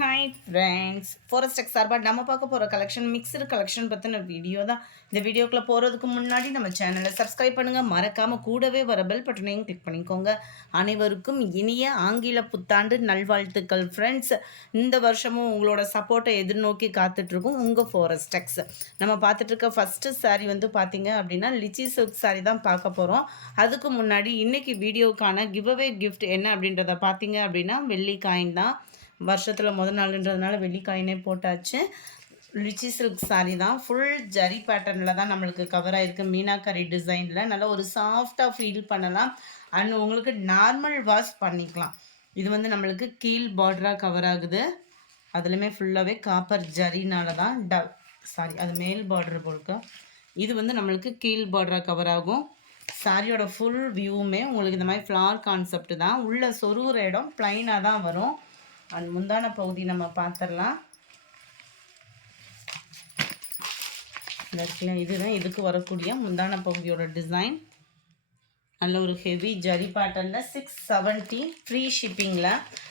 Hi friends, forest tech சார்பாக நம்ம பார்க்க போகிற கலெக்ஷன் மிக்சடு கலெக்ஷன் பற்றின வீடியோ தான். இந்த வீடியோக்குள்ளே போகிறதுக்கு முன்னாடி நம்ம சேனலை சப்ஸ்கிரைப் பண்ணுங்கள், மறக்காமல் கூடவே வர பெல் பட்டனையும் கிளிக் பண்ணிக்கோங்க. அனைவருக்கும் இனிய ஆங்கில புத்தாண்டு நல்வாழ்த்துக்கள் ஃப்ரெண்ட்ஸ். இந்த வருஷமும் உங்களோட சப்போர்ட்டை எதிர்நோக்கி காத்துட்ருக்கும் உங்கள் ஃபாரஸ்ட் டெக்ஸ். நம்ம பார்த்துட்ருக்க ஃபஸ்ட்டு சாரீ வந்து பார்த்திங்க அப்படின்னா லிச்சி சில்க் சாரீ தான் பார்க்க போகிறோம். அதுக்கு முன்னாடி இன்றைக்கி வீடியோக்கான கிவ்அவே கிஃப்ட் என்ன அப்படின்றத பார்த்திங்க அப்படின்னா வெள்ளி காயின் தான். வருஷத்தில் முதல் நாளுன்றதுனால வெள்ளிக்காயினே போட்டாச்சு. லிச்சி சில்க் சாரீ தான், ஃபுல் ஜரி பேட்டர்னில் தான் நம்மளுக்கு கவர் ஆகிருக்கு. மீனாக்கரி டிசைனில் நல்லா ஒரு சாஃப்டாக ஃபீல் பண்ணலாம். அண்ட் உங்களுக்கு நார்மல் வாஷ் பண்ணிக்கலாம். இது வந்து நம்மளுக்கு கீழ் பார்டராக கவர் ஆகுது. அதுலேயுமே ஃபுல்லாகவே காப்பர் ஜரினால தான் அது மேல் பார்டர் போல்க்க. இது வந்து நம்மளுக்கு கீழ் பார்டராக கவர் ஆகும். சாரியோட ஃபுல் வியூவுமே உங்களுக்கு இந்த மாதிரி ஃப்ளார் கான்செப்ட் தான். உள்ள சொருகிற இடம் ப்ளைனாக தான் வரும். அண்ட் முந்தான பகுதி நம்ம பார்த்துடலாம். இதுதான் இதுக்கு வரக்கூடிய முந்தான பகுதியோட டிசைன். நல்ல ஒரு ஹெவி ஜரி பேட்டர்னில் 670 ஃப்ரீ ஷிப்பிங்கில்.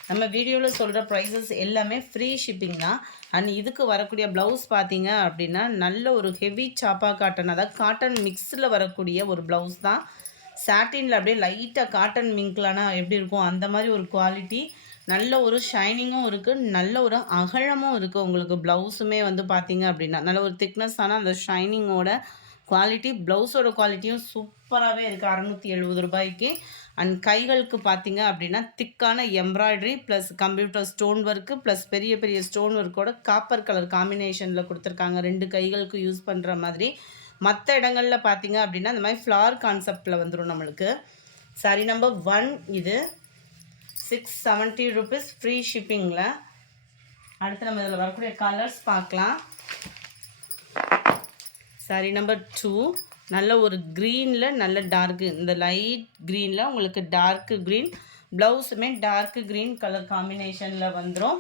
நம்ம வீடியோவில் சொல்கிற ப்ரைஸஸ் எல்லாமே ஃப்ரீ ஷிப்பிங் தான். அண்ட் இதுக்கு வரக்கூடிய ப்ளவுஸ் பார்த்தீங்க அப்படின்னா நல்ல ஒரு ஹெவி சாப்பா காட்டன், அதாவது காட்டன் மிக்ஸில் வரக்கூடிய ஒரு ப்ளவுஸ் தான். சாட்டினில் அப்படியே லைட்டாக காட்டன் மிங்க்லானா எப்படி இருக்கும் அந்த மாதிரி ஒரு குவாலிட்டி. நல்ல ஒரு ஷைனிங்கும் இருக்குது, நல்ல ஒரு அகலமும் இருக்குது. உங்களுக்கு ப்ளவுஸுமே வந்து பார்த்திங்க அப்படின்னா நல்ல ஒரு திக்னஸ்ஸான அந்த ஷைனிங்கோட குவாலிட்டி. ப்ளவுஸோட குவாலிட்டியும் சூப்பராகவே இருக்குது 670 ரூபாய்க்கு. அண்ட் கைகளுக்கு பார்த்திங்க அப்படின்னா திக்கான embroidery plus computer stone work plus பெரிய பெரிய ஸ்டோன் ஒர்க்கோட காப்பர் கலர் காம்பினேஷனில் கொடுத்துருக்காங்க. 2 கைகளுக்கு யூஸ் பண்ணுற மாதிரி. மற்ற இடங்களில் பார்த்திங்க அப்படின்னா இந்த மாதிரி ஃப்ளார் கான்செப்டில் வந்துடும் நம்மளுக்கு. சாரி நம்பர் 1 இது 670 rupees ஃப்ரீ ஷிப்பிங்கில். அடுத்து நம்ம இதில் வரக்கூடிய கலர்ஸ் பார்க்கலாம். சாரி நம்பர் 2 நல்ல ஒரு க்ரீனில் நல்ல டார்க்கு, இந்த லைட் க்ரீனில் உங்களுக்கு டார்க்கு க்ரீன், ப்ளவுஸுமே டார்க்கு க்ரீன் கலர் காம்பினேஷனில் வந்துடும்.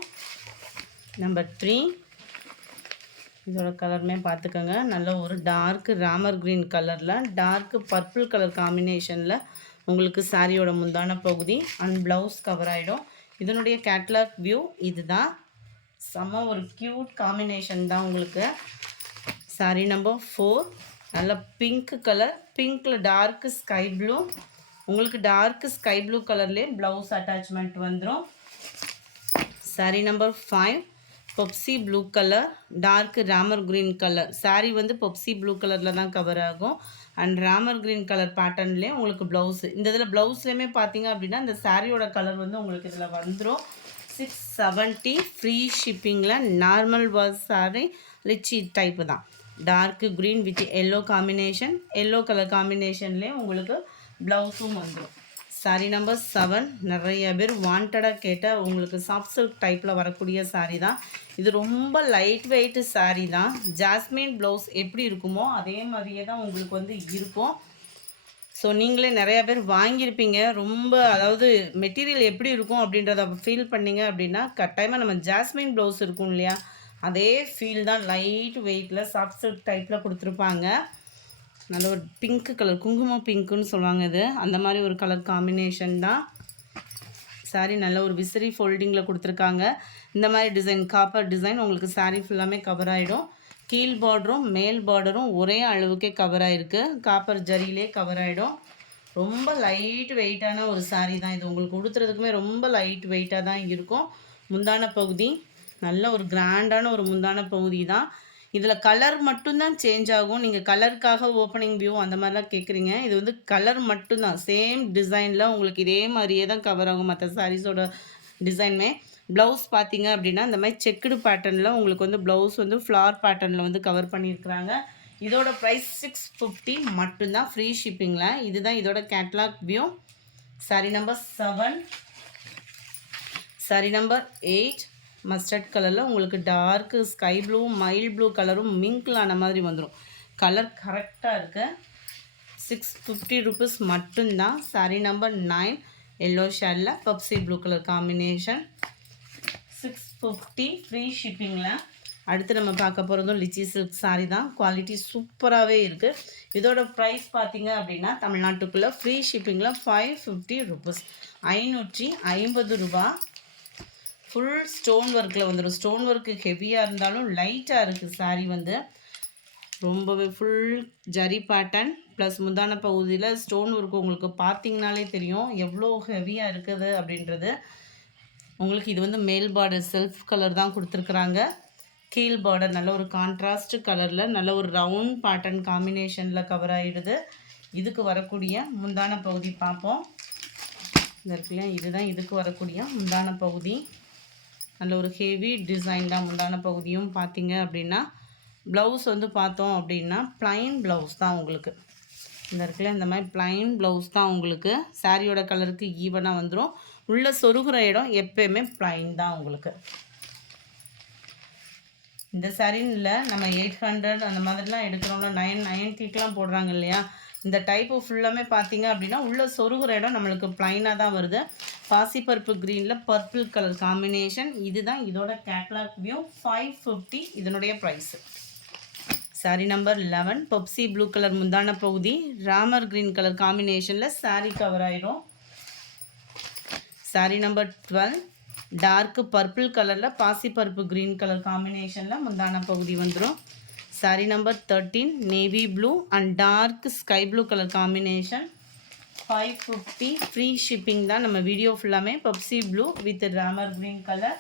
நம்பர் 3 இதோட கலருமே பார்த்துக்கோங்க. நல்ல ஒரு டார்க்கு ராமர் க்ரீன் கலரில் டார்க்கு பர்பிள் கலர் காம்பினேஷனில் உங்களுக்கு சாரியோட முந்தான பகுதி அண்ட் ப்ளவுஸ் கவர் ஆகிடும். இதனுடைய கேட்லாக் வியூ இது தான். செம்ம ஒரு க்யூட் காம்பினேஷன் தான் உங்களுக்கு. சாரி நம்பர் 4 நல்ல பிங்க் கலர், பிங்க்கில் டார்க்கு ஸ்கை ப்ளூ, உங்களுக்கு டார்க்கு ஸ்கை ப்ளூ கலர்லேயே ப்ளவுஸ் அட்டாச்மெண்ட் வந்துடும். Sari number 5 Pepsi blue colour, dark Ramar green colour. Sari வந்து பொப்சி ப்ளூ கலரில் தான் கவர் ஆகும். அண்ட் ராமர் க்ரீன் கலர் பேட்டர்ன்லேயே உங்களுக்கு ப்ளவுஸு. இந்த இதில் ப்ளவுஸ்லேயுமே பார்த்தீங்க அப்படின்னா இந்த சாரியோட கலர் வந்து உங்களுக்கு இதில் வந்துடும். 670 ஃப்ரீ ஷிப்பிங்கில். Normal wash sari lychee type தான். Dark green with yellow combination, yellow colour காம்பினேஷன்லேயே உங்களுக்கு ப்ளவுஸும் வந்துடும். சாரி நம்பர் 7 நிறைய பேர் வாண்டடாக கேட்ட உங்களுக்கு சாஃப்ட் சில்க் டைப்பில் வரக்கூடிய சாரீ தான். இது ரொம்ப லைட் வெயிட்டு சாரீ தான். ஜாஸ்மின் ப்ளவுஸ் எப்படி இருக்குமோ அதே மாதிரியே தான் உங்களுக்கு வந்து இருக்கும். ஸோ நீங்களே நிறையா பேர் வாங்கியிருப்பீங்க. ரொம்ப அதாவது மெட்டீரியல் எப்படி இருக்கும் அப்படின்றத ஃபீல் பண்ணிங்க அப்படின்னா கட்டாயமாக நம்ம ஜாஸ்மின் ப்ளவுஸ் இருக்கும் இல்லையா, அதே ஃபீல் தான். லைட் வெயிட்டில் சாஃப்ட் சில்க் டைப்பில் கொடுத்துருப்பாங்க. நல்ல ஒரு பிங்க் கலர், குங்குமம் பிங்க்குன்னு சொல்லுவாங்க இது, அந்த மாதிரி ஒரு கலர் காம்பினேஷன் தான். சாரீ நல்ல ஒரு விசிறி ஃபோல்டிங்கில் கொடுத்துருக்காங்க. இந்த மாதிரி டிசைன் காப்பர் டிசைன் உங்களுக்கு சாரீ ஃபுல்லாமே கவர் ஆகிடும். கீழ் பார்டரும் மேல் பார்டரும் ஒரே அளவுக்கே கவர் ஆகிருக்கு. காப்பர் ஜரியிலே கவர் ஆகிடும். ரொம்ப லைட் வெயிட்டான ஒரு சாரீ தான் இது. உங்களுக்கு உடுத்துறதுக்குமே ரொம்ப லைட் வெயிட்டாக தான் இருக்கும். முந்தான பகுதி நல்ல ஒரு கிராண்டான ஒரு முந்தான பகுதி தான். இதில் கலர் மட்டும்தான் சேஞ்ச் ஆகும். நீங்கள் கலருக்காக ஓப்பனிங் வியூ அந்த மாதிரிலாம் கேட்குறீங்க. இது வந்து கலர் மட்டும்தான். சேம் டிசைனில் உங்களுக்கு இதே மாதிரியே தான் கவர் ஆகும் மற்ற சாரீஸோட டிசைனுமே. ப்ளவுஸ் பார்த்தீங்க அப்படின்னா இந்த மாதிரி செக்குடு பேட்டர்னில் உங்களுக்கு வந்து ப்ளவுஸ் வந்து ஃப்ளார் பேட்டர்னில் வந்து கவர் பண்ணியிருக்கிறாங்க. இதோட ப்ரைஸ் 650 மட்டும்தான் ஃப்ரீ ஷிப்பிங்கில். இதுதான் இதோட catalogue view. Sorry number 7. Sorry number 8 mustard கலரில் உங்களுக்கு dark sky blue mild blue கலரும் மிங்க்லான மாதிரி வந்துடும். கலர் கரெக்டாக இருக்குது. 650 rupees மட்டும்தான். சாரி நம்பர் 9 எல்லோ ஷேடில் Pepsi blue colour combination. 650 free ஷிப்பிங்கில். அடுத்து நம்ம பார்க்க போகிறதும் லிச்சி சில்க் சாரி தான். குவாலிட்டி சூப்பராகவே இருக்குது. இதோட ப்ரைஸ் பார்த்தீங்க அப்படின்னா தமிழ்நாட்டுக்குள்ளே ஃப்ரீ ஷிப்பிங்கில் 550 rupees, 550 ரூபா ஃபுல் ஸ்டோன் ஒர்க்கில் வந்துடும். ஸ்டோன் ஒர்க்கு ஹெவியாக இருந்தாலும் லைட்டாக இருக்குது சாரீ வந்து. ரொம்பவே ஃபுல் ஜரி பேட்டர்ன் ப்ளஸ் முந்தான பகுதியில் ஸ்டோன் ஒர்க் உங்களுக்கு பார்த்தீங்கனாலே தெரியும் எவ்வளோ ஹெவியாக இருக்குது அப்படின்றது. உங்களுக்கு இது வந்து மேல் பார்டர் செல்ஃப் கலர் தான் கொடுத்துருக்குறாங்க. கீழ் பார்டர் நல்ல ஒரு கான்ட்ராஸ்ட் கலரில் நல்ல ஒரு ரவுண்ட் பேட்டர்ன் காம்பினேஷனில் கவர் ஆகிடுது. இதுக்கு வரக்கூடிய முந்தான பகுதி பார்ப்போம். இந்த இருக்குல்லையா, இதுதான் இதுக்கு வரக்கூடிய முந்தான பகுதி. நல்ல ஒரு ஹெவி டிசைன் தான் முந்தான பகுதியும். பார்த்தீங்க அப்படின்னா ப்ளவுஸ் வந்து பார்த்தோம் அப்படின்னா ப்ளைன் ப்ளவுஸ் தான் உங்களுக்கு. இந்த இருக்குல்ல இந்த மாதிரி ப்ளைன் ப்ளவுஸ் தான் உங்களுக்கு. சாரியோட கலருக்கு ஈவனாக வந்துடும். உள்ளே சொருகிற இடம் எப்போயுமே ப்ளைன் தான் உங்களுக்கு. இந்த சாரின்ல நம்ம 800 அந்த மாதிரிலாம் எடுக்கிறோம்ல, 990க்கெலாம் போடுறாங்க இல்லையா, இந்த டைப்பு ஃபுல்லாமே பார்த்தீங்க அப்படின்னா உள்ள சொருகிற இடம் நம்மளுக்கு ப்ளைனாக தான் வருது. பாசிப்பருப்பு க்ரீனில் பர்பிள் கலர் காம்பினேஷன். இதுதான் இதோட கேட்லாக் வியூ. 550 இதனுடைய price. Sari number 11 Pepsi blue colour முந்தான பகுதி, ராமர் க்ரீன் கலர் காம்பினேஷனில் சாரி கவர் ஆயிரும். சாரி நம்பர் 12 டார்க் பர்பிள் கலரில் பாசிப்பருப்பு க்ரீன் கலர் காம்பினேஷனில் முந்தான பகுதி வந்துடும். Sari number 13 navy blue and dark sky blue colour combination. 550 free shipping தான். நம்ம வீடியோ ஃபுல்லாமே Pepsi blue with Ramar green colour.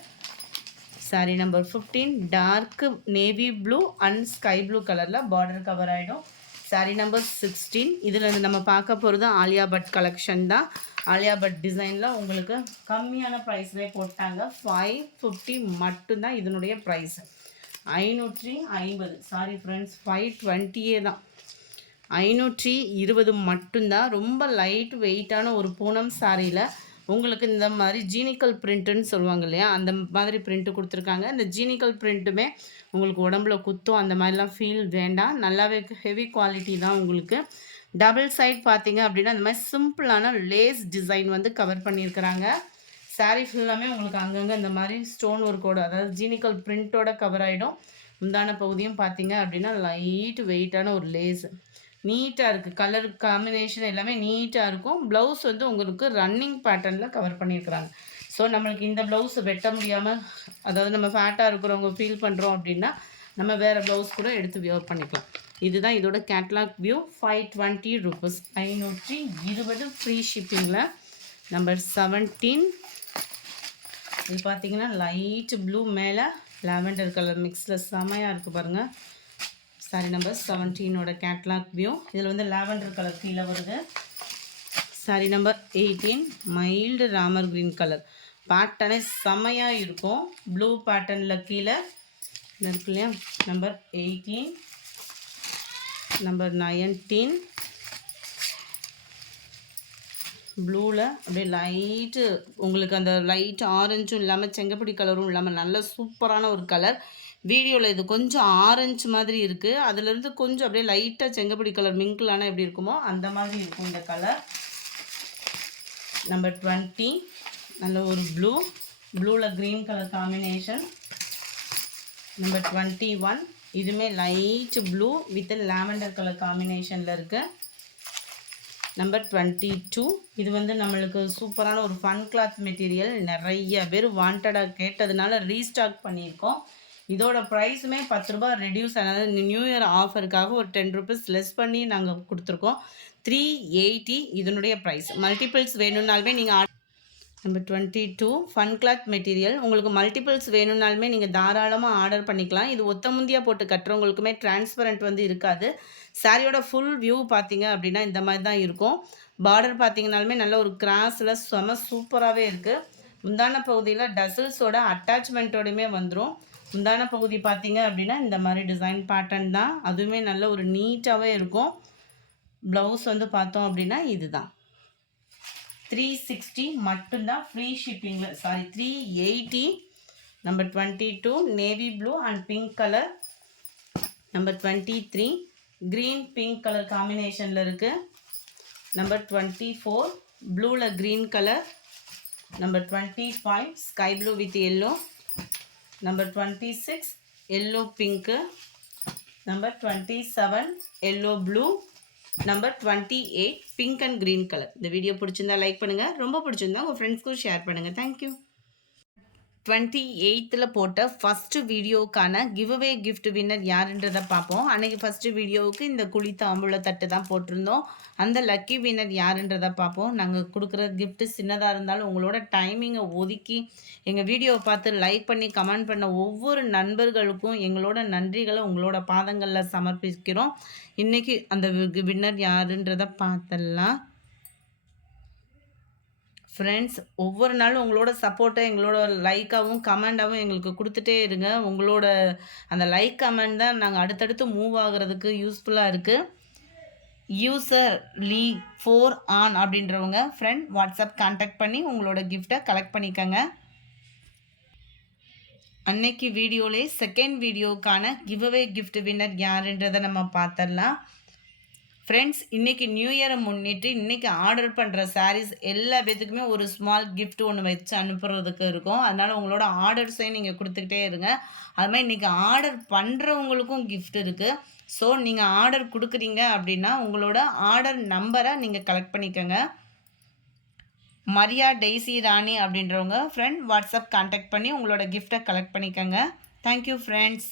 Sari number 15 dark navy blue and sky blue கலரில் பார்டர் கவர் ஆகிடும். சாரி நம்பர் 16 இதில் நம்ம பார்க்க போகிறது ஆலியா பட் கலெக்ஷன் தான். ஆலியா பட் டிசைனில் உங்களுக்கு கம்மியான ப்ரைஸ்லேயே போட்டாங்க. 550 மட்டும்தான் இதனுடைய ப்ரைஸ். 550 சாரி ஃப்ரெண்ட்ஸ் 520 தான். 520 மட்டும்தான். ரொம்ப லைட் வெயிட்டான ஒரு பூனம் சாரியில் உங்களுக்கு இந்த மாதிரி ஜீனிக்கல் பிரிண்ட்டுன்னு சொல்லுவாங்க இல்லையா, அந்த மாதிரி பிரிண்ட்டு கொடுத்துருக்காங்க. இந்த ஜீனிக்கல் பிரிண்ட்டுமே உங்களுக்கு உடம்புல குத்தும் அந்த மாதிரிலாம் ஃபீல் வேண்டாம். நல்லாவே ஹெவி குவாலிட்டி தான் உங்களுக்கு. டபுள் சைட் பார்த்தீங்க அப்படின்னா இந்த மாதிரி சிம்பிளான லேஸ் டிசைன் வந்து கவர் பண்ணியிருக்கிறாங்க. சாரீ ஃபுல்லாமே உங்களுக்கு அங்கங்கே இந்த மாதிரி ஸ்டோன் ஒர்க்கோட அதாவது ஜீனிக்கல் பிரிண்ட்டோட கவர் ஆகிடும். முந்தான பகுதியும் பார்த்தீங்க அப்படின்னா லைட் வெயிட்டான ஒரு லேஸ். நீட்டாக இருக்குது. கலர் காம்பினேஷன் எல்லாமே நீட்டாக இருக்கும். ப்ளவுஸ் வந்து உங்களுக்கு ரன்னிங் பேட்டர்னில் கவர் பண்ணியிருக்கிறாங்க. ஸோ நம்மளுக்கு இந்த ப்ளவுஸ் வெட்ட முடியாமல் அதாவது நம்ம ஃபேட்டாக இருக்கிறவங்க ஃபீல் பண்ணுறோம் அப்படின்னா நம்ம வேறு ப்ளவுஸ் கூட எடுத்து வியர் பண்ணிக்கலாம். இதுதான் இதோட கேட்லாக் வியூ. 520 rupees. 520 ஃப்ரீ ஷிப்பிங்கில். நம்பர் 17 இது பார்த்தீங்கன்னா லைட் ப்ளூ மேலே லாவெண்டர் கலர் மிக்ஸில் செமையாக இருக்குது பாருங்கள். சாரி நம்பர் 17ஓட கேட்லாக் வியூ. இதில் வந்து லாவெண்டர் கலர் கீழே வருது. Sari number 18 mild Ramar green colour. பேட்டர்னே செமையாக இருக்கும். ப்ளூ பேட்டர்னில் கீழே இருக்கு இல்லையா. நம்பர் 18 நம்பர் 19 ப்ளூவில் அப்படியே லைட்டு உங்களுக்கு அந்த லைட் ஆரஞ்சும் இல்லாமல் செங்கப்படி கலரும் இல்லாமல் நல்ல சூப்பரான ஒரு கலர். வீடியோவில் இது கொஞ்சம் ஆரஞ்சு மாதிரி இருக்குது. அதுலேருந்து கொஞ்சம் அப்படியே லைட்டாக செங்கப்படி கலர் மிங்கிளான எப்படி இருக்குமோ அந்த மாதிரி இருக்கும் இந்த கலர். நம்பர் 20 நல்ல ஒரு ப்ளூவில் க்ரீன் கலர் காம்பினேஷன். நம்பர் 21 இதுவுமே light blue with lavender colour காம்பினேஷனில் இருக்குது. நம்பர் 22 இது வந்து நம்மளுக்கு சூப்பரான ஒரு ஃபன் கிளாத் மெட்டீரியல். நிறைய பேர் வாண்டடாக கேட்டதுனால ரீஸ்டாக் பண்ணியிருக்கோம். இதோட ப்ரைஸுமே 10 ரூபா ரெடியூஸ் ஆனது. நியூ இயர் ஆஃபருக்காக ஒரு 10 rupees லெஸ் பண்ணி நாங்கள் கொடுத்துருக்கோம். 380 இதனுடைய ப்ரைஸ். மல்டிபிள்ஸ் வேணும்னாலுமே நீங்கள் நம்பர் 22 ஃபன் கிளாத் மெட்டீரியல். உங்களுக்கு மல்டிபிள்ஸ் வேணும்னாலுமே நீங்கள் தாராளமாக ஆர்டர் பண்ணிக்கலாம். இது ஒத்த முந்தியாக போட்டு கட்டுறவங்களுக்குமே டிரான்ஸ்பரண்ட் வந்து இருக்காது. சாரியோட ஃபுல் வியூ பார்த்தீங்க அப்படின்னா இந்த மாதிரி தான் இருக்கும். பார்டர் பார்த்தீங்கனாலுமே நல்ல ஒரு கிராஸில் செம சூப்பராகவே இருக்குது. முந்தான பகுதியில் டசில்ஸோட அட்டாச்மெண்ட்டோடையுமே வந்துடும். முந்தான பகுதி பார்த்தீங்க அப்படின்னா இந்த மாதிரி டிசைன் பேட்டர்ன் தான். அதுவுமே நல்ல ஒரு நீட்டாகவே இருக்கும். ப்ளவுஸ் வந்து பார்த்தோம் அப்படின்னா இதுதான் 360 மட்டும்தான் ஃப்ரீ ஷிப்பிங்கில். Sari 380. Number 22 navy blue and pink colour. Number 23 green pink colour காம்பினேஷனில் இருக்குது. நம்பர் 24 ப்ளூவில் green colour. Number 25 sky blue with yellow. Number 26 yellow pink. Number 27 yellow blue. Number 28 pink and green colour. இந்த வீடியோ பிடிச்சிருந்தா like பண்ணுங்கள். ரொம்ப பிடிச்சிருந்தா உங்கள் ஃப்ரெண்ட்ஸ்க்கும் ஷேர் பண்ணுங்கள். தேங்க்யூ. 28th போட்ட ஃபஸ்ட்டு வீடியோக்கான கிவ்அவே கிஃப்ட் வின்னர் யாருன்றதை பார்ப்போம். அன்றைக்கி ஃபஸ்ட்டு வீடியோவுக்கு இந்த குழி தாம்பூல தட்டு தான் போட்டிருந்தோம். அந்த லக்கி வின்னர் யாருன்றதை பார்ப்போம். நாங்கள் கொடுக்குற கிஃப்ட்டு சின்னதாக இருந்தாலும் உங்களோட டைமிங்கை ஒதுக்கி எங்கள் வீடியோவை பார்த்து லைக் பண்ணி கமெண்ட் பண்ண ஒவ்வொரு நண்பர்களுக்கும் எங்களோட நன்றிகளை உங்களோட பாதங்களில் சமர்ப்பிக்கிறோம். இன்றைக்கி அந்த வின்னர் யாருன்றதை பார்த்தலாம். ஃப்ரெண்ட்ஸ், ஒவ்வொரு நாளும் உங்களோட சப்போர்ட்டை எங்களோட லைக்காகவும் கமெண்டாகவும் எங்களுக்கு கொடுத்துட்டே இருங்க. உங்களோட அந்த லைக் கமெண்ட் தான் நாங்கள் அடுத்தடுத்து மூவ் ஆகிறதுக்கு யூஸ்ஃபுல்லாக இருக்குது. யூசர் லீ 4 ஆன் அப்படின்றவங்க ஃப்ரெண்ட் வாட்ஸ்அப் கான்டாக்ட் பண்ணி உங்களோட கிஃப்டை கலெக்ட் பண்ணிக்கோங்க. அன்னைக்கு வீடியோலே செகண்ட் வீடியோக்கான கிவ்அவே கிஃப்ட் வின்னர் யாருன்றதை நம்ம பார்த்துடலாம். ஃப்ரெண்ட்ஸ், இன்றைக்கி நியூ இயரை முன்னிட்டு இன்றைக்கி ஆர்டர் பண்ணுற சாரீஸ் எல்லா பேத்துக்குமே ஒரு ஸ்மால் கிஃப்ட் ஒன்று வச்சு அனுப்புறதுக்கு இருக்கும். அதனால் உங்களோட ஆர்டர்ஸையும் நீங்கள் கொடுத்துக்கிட்டே இருங்க. அது மாதிரி இன்றைக்கி ஆர்டர் பண்ணுறவங்களுக்கும் கிஃப்ட் இருக்குது. ஸோ நீங்கள் ஆர்டர் கொடுக்குறீங்க அப்படின்னா உங்களோட ஆர்டர் நம்பரை நீங்கள் கலெக்ட் பண்ணிக்கோங்க. மரியா டெய்சி ராணி அப்படின்றவங்க ஃப்ரெண்ட் வாட்ஸ்அப் கான்டாக்ட் பண்ணி உங்களோட கிஃப்டை கலெக்ட் பண்ணிக்கோங்க. Thank you friends.